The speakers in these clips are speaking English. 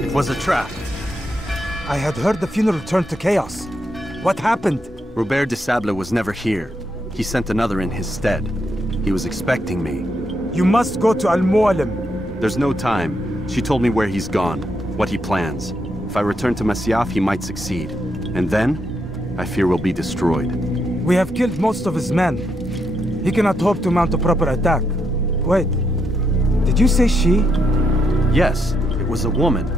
It was a trap. I had heard the funeral turned to chaos. What happened? Robert de Sable was never here. He sent another in his stead. He was expecting me. You must go to Al-Mualim. There's no time. She told me where he's gone, what he plans. If I return to Masyaf, he might succeed. And then, I fear we'll be destroyed. We have killed most of his men. He cannot hope to mount a proper attack. Wait, did you say she? Yes, it was a woman.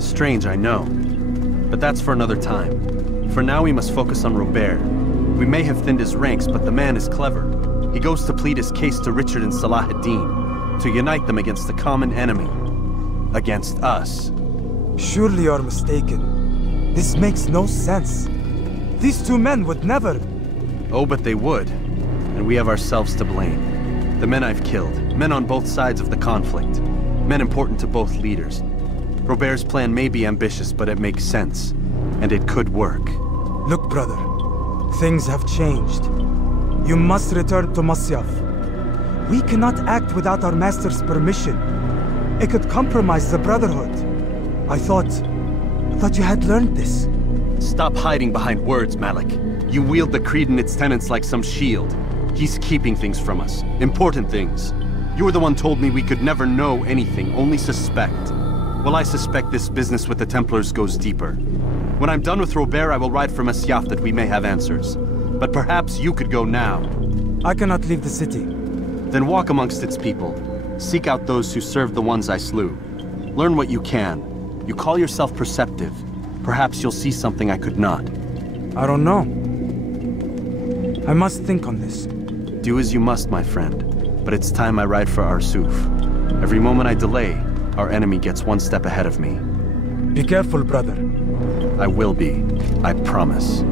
Strange, I know. But that's for another time. For now, we must focus on Robert. We may have thinned his ranks, but the man is clever. He goes to plead his case to Richard and Salah ad-Din, to unite them against the common enemy. Against us. Surely you're mistaken. This makes no sense. These two men would never... Oh, but they would. And we have ourselves to blame. The men I've killed, men on both sides of the conflict, men important to both leaders. Robert's plan may be ambitious, but it makes sense. And it could work. Look, brother. Things have changed. You must return to Masyaf. We cannot act without our master's permission. It could compromise the Brotherhood. I thought you had learned this. Stop hiding behind words, Malik. You wield the creed and its tenets like some shield. He's keeping things from us. Important things. You were the one told me we could never know anything, only suspect. Well, I suspect this business with the Templars goes deeper. When I'm done with Robert, I will ride for Masyaf that we may have answers. But perhaps you could go now. I cannot leave the city. Then walk amongst its people. Seek out those who served the ones I slew. Learn what you can. You call yourself perceptive. Perhaps you'll see something I could not. I don't know. I must think on this. Do as you must, my friend. But it's time I ride for Arsuf. Every moment I delay, our enemy gets one step ahead of me. Be careful, brother. I will be. I promise.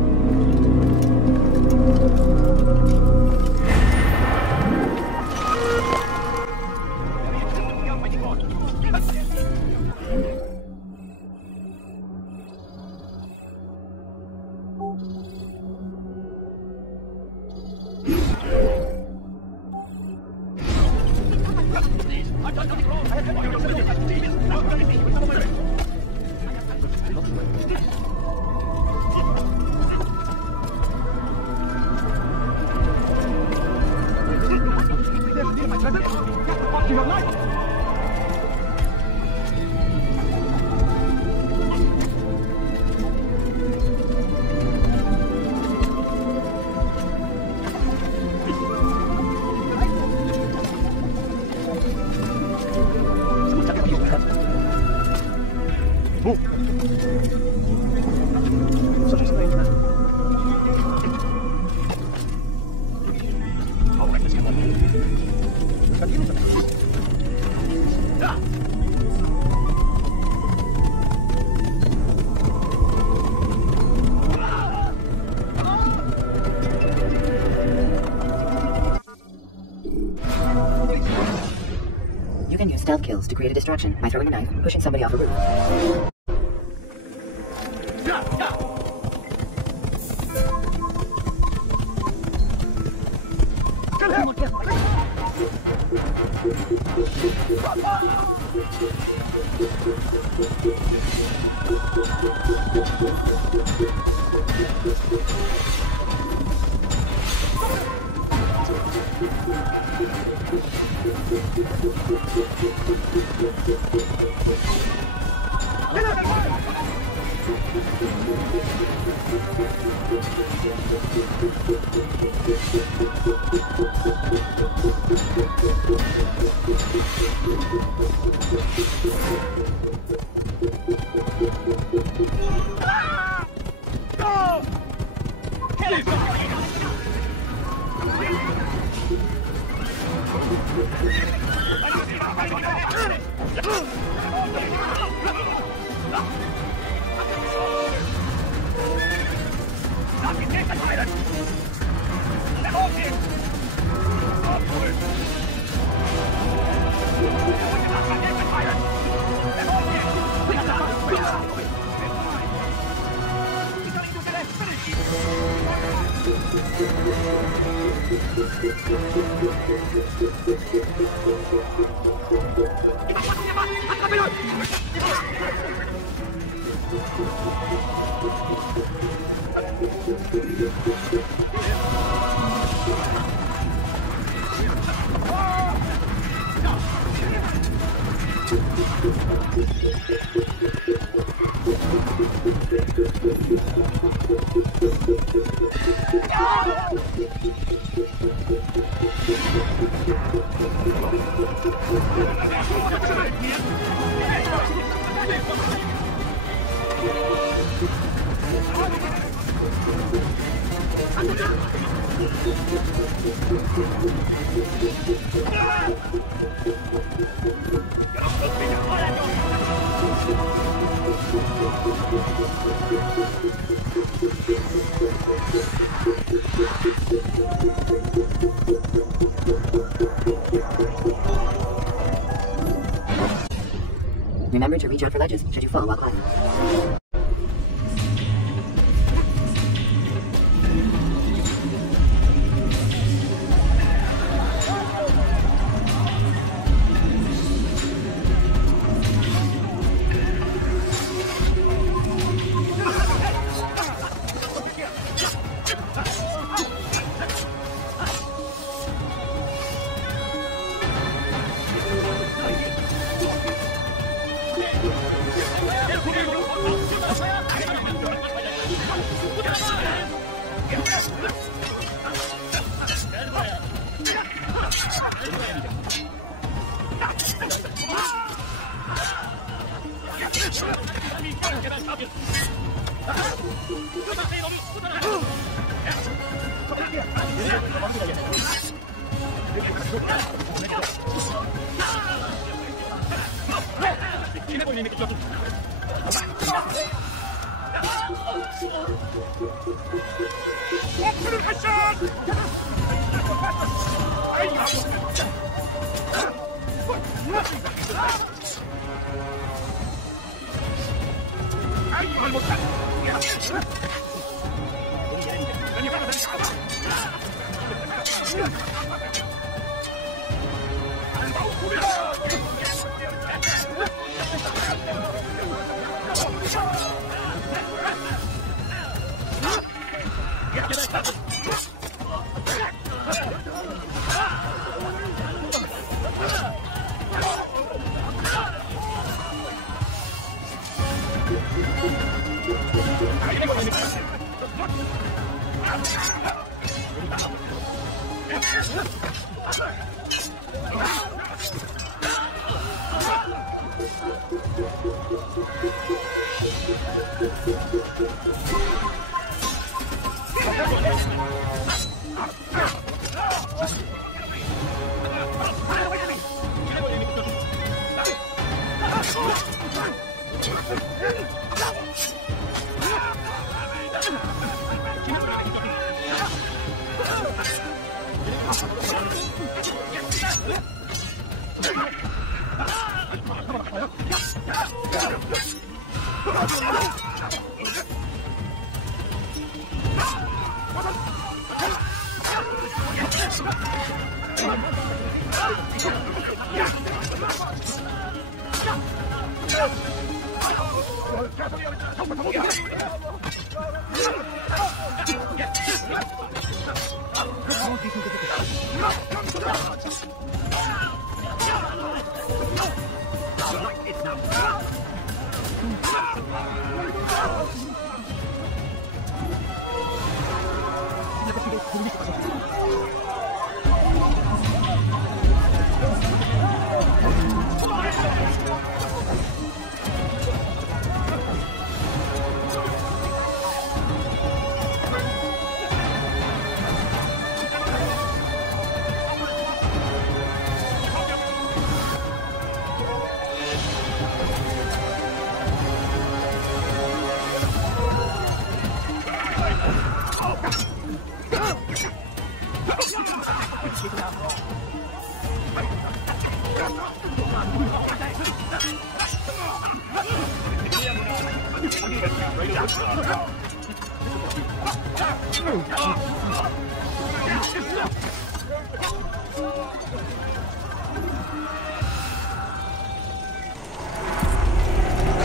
You can use stealth kills to create a distraction by throwing a knife, pushing somebody off a roof. Remember to reach out for ledges should you fall while climbing.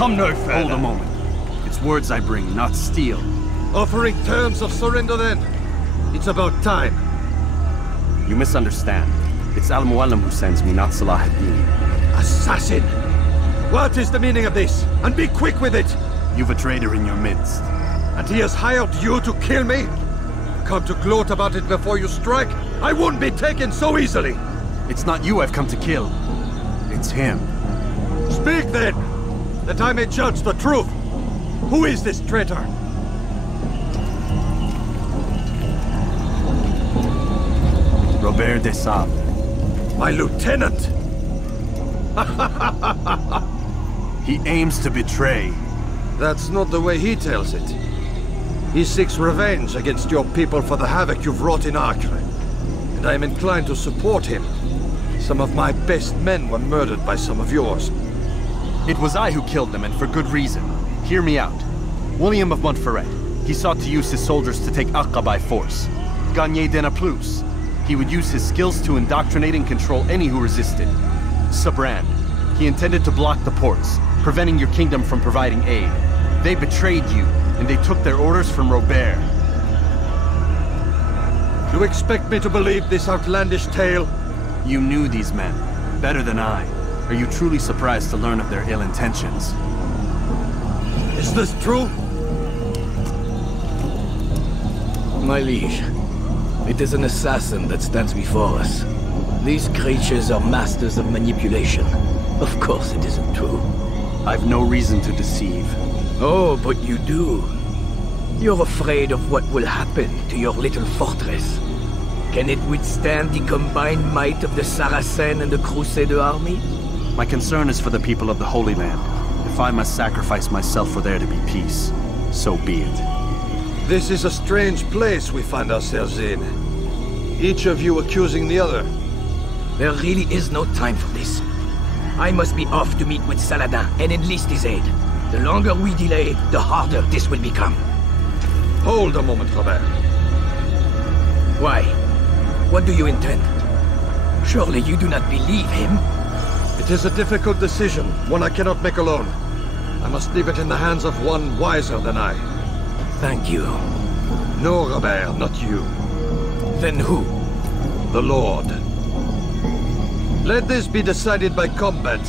Come no further. Hold a moment. It's words I bring, not steel. Offering terms of surrender then? It's about time. You misunderstand. It's Al-Mualim who sends me, not Salah ad-Din. Assassin! What is the meaning of this? And be quick with it! You've a traitor in your midst. And he has hired you to kill me? Come to gloat about it before you strike? I wouldn't be taken so easily! It's not you I've come to kill. It's him. Speak then! That I may judge the truth! Who is this traitor? Robert de Sable. My lieutenant! He aims to betray. That's not the way he tells it. He seeks revenge against your people for the havoc you've wrought in Acre. And I am inclined to support him. Some of my best men were murdered by some of yours. It was I who killed them, and for good reason. Hear me out. William of Montferrat. He sought to use his soldiers to take Acre by force. Gagné de Naplouse. He would use his skills to indoctrinate and control any who resisted. Sabran. He intended to block the ports, preventing your kingdom from providing aid. They betrayed you, and they took their orders from Robert. You expect me to believe this outlandish tale? You knew these men, better than I. Are you truly surprised to learn of their ill intentions? Is this true? My liege, it is an assassin that stands before us. These creatures are masters of manipulation. Of course it isn't true. I've no reason to deceive. Oh, but you do. You're afraid of what will happen to your little fortress. Can it withstand the combined might of the Saracen and the Crusader army? My concern is for the people of the Holy Land. If I must sacrifice myself for there to be peace, so be it. This is a strange place we find ourselves in. Each of you accusing the other. There really is no time for this. I must be off to meet with Saladin and enlist his aid. The longer we delay, the harder this will become. Hold a moment, Robert. Why? What do you intend? Surely you do not believe him? It is a difficult decision, one I cannot make alone. I must leave it in the hands of one wiser than I. Thank you. No, Robert, not you. Then who? The Lord. Let this be decided by combat.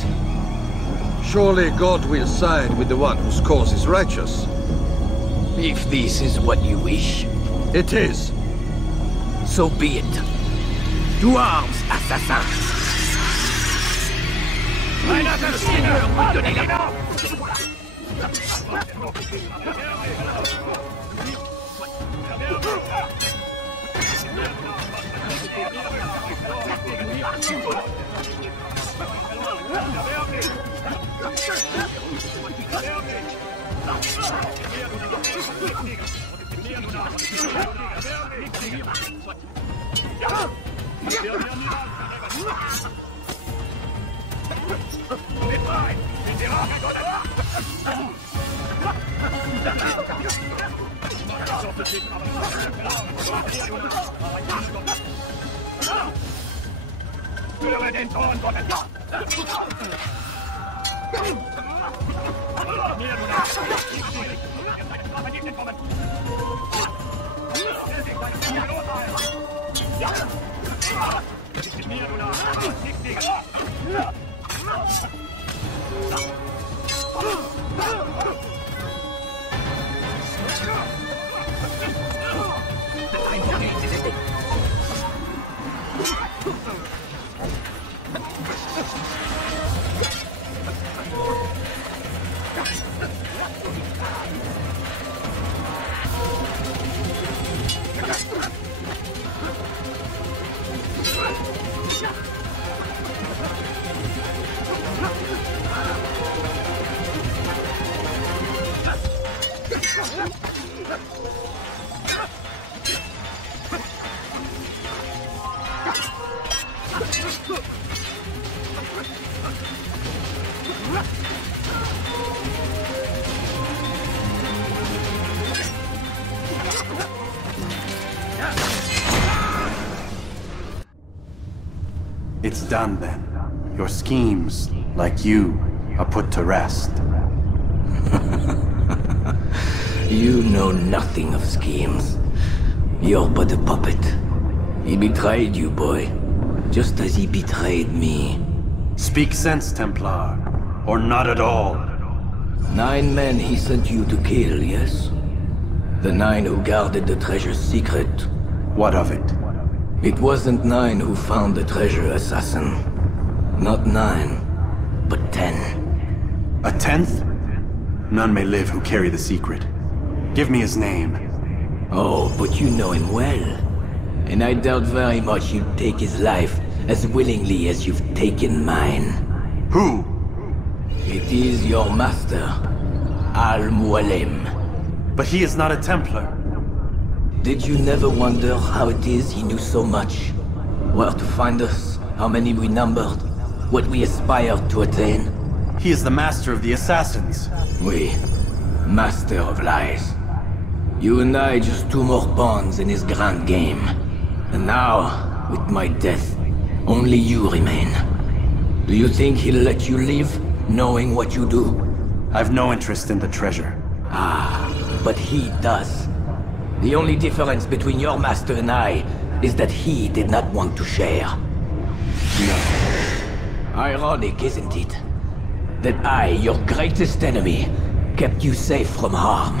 Surely God will side with the one whose cause is righteous. If this is what you wish. It is. So be it. To arms, assassin! Notre Seigneur vous donner la mort! It's done then. Your schemes, like you, are put to rest. You know nothing of schemes. You're but a puppet. He betrayed you, boy. Just as he betrayed me. Speak sense, Templar. Or not at all. 9 men he sent you to kill, yes? The 9 who guarded the treasure's secret. What of it? It wasn't 9 who found the treasure, assassin. Not 9, but 10. A 10th? None may live who carry the secret. Give me his name. Oh, but you know him well. And I doubt very much you'd take his life as willingly as you've taken mine. Who? It is your master, Al-Mualim. But he is not a Templar. Did you never wonder how it is he knew so much? Where to find us, how many we numbered, what we aspired to attain? He is the master of the assassins. We, master of lies. You and I just 2 more pawns in his grand game. And now, with my death, only you remain. Do you think he'll let you live, knowing what you do? I've no interest in the treasure. Ah, but he does. The only difference between your master and I is that he did not want to share. No. Ironic, isn't it? That I, your greatest enemy, kept you safe from harm.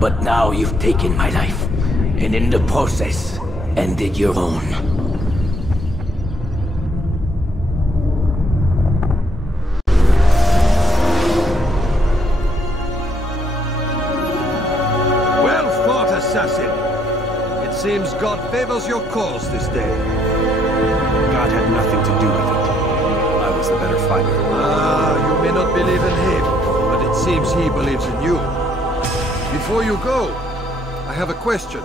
But now you've taken my life, and in the process, ended your own. Well fought, assassin. It seems God favors your cause this day. God had nothing to do with it. I was the better fighter. You may not believe in him, but it seems he believes in you. Before you go, I have a question.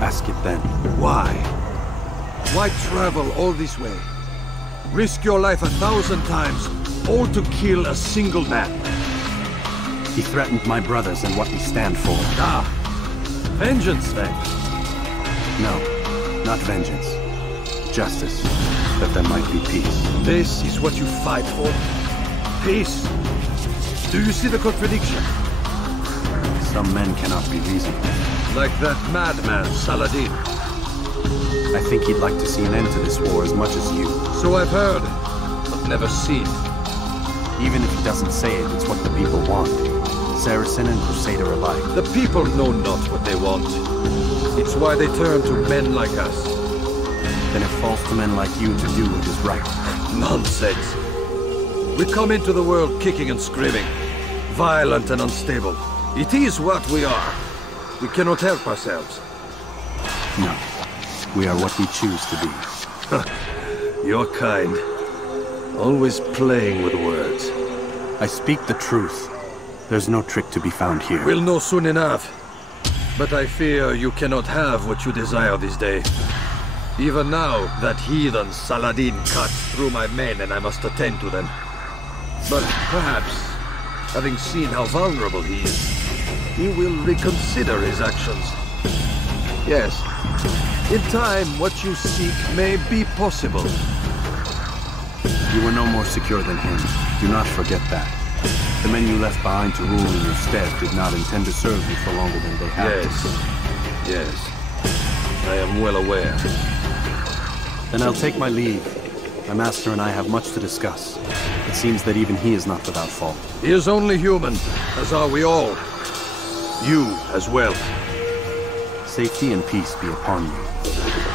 Ask it then. Why? Why travel all this way? Risk your life 1,000 times, all to kill a single man. He threatened my brothers and what we stand for. Ah, vengeance then. No, not vengeance. Justice, that there might be peace. This is what you fight for? Peace? Do you see the contradiction? Some men cannot be reasoned. Like that madman, Saladin. I think he'd like to see an end to this war as much as you. So I've heard, but never seen. Even if he doesn't say it, it's what the people want. Saracen and Crusader alike. The people know not what they want. It's why they turn to men like us. Then it falls to men like you to do what is right. Nonsense. We come into the world kicking and screaming, violent and unstable. It is what we are. We cannot help ourselves. No. We are what we choose to be. You're kind. Always playing with words. I speak the truth. There's no trick to be found here. We'll know soon enough. But I fear you cannot have what you desire this day. Even now, that heathen Saladin cuts through my men and I must attend to them. But perhaps, having seen how vulnerable he is, he will reconsider his actions. Yes, in time what you seek may be possible. You were no more secure than him. Do not forget that. The men you left behind to rule in your stead did not intend to serve you for longer than they had to. Yes. I am well aware. Then I'll take my leave. My master and I have much to discuss. It seems that even he is not without fault. He is only human, as are we all. You as well. Safety and peace be upon you.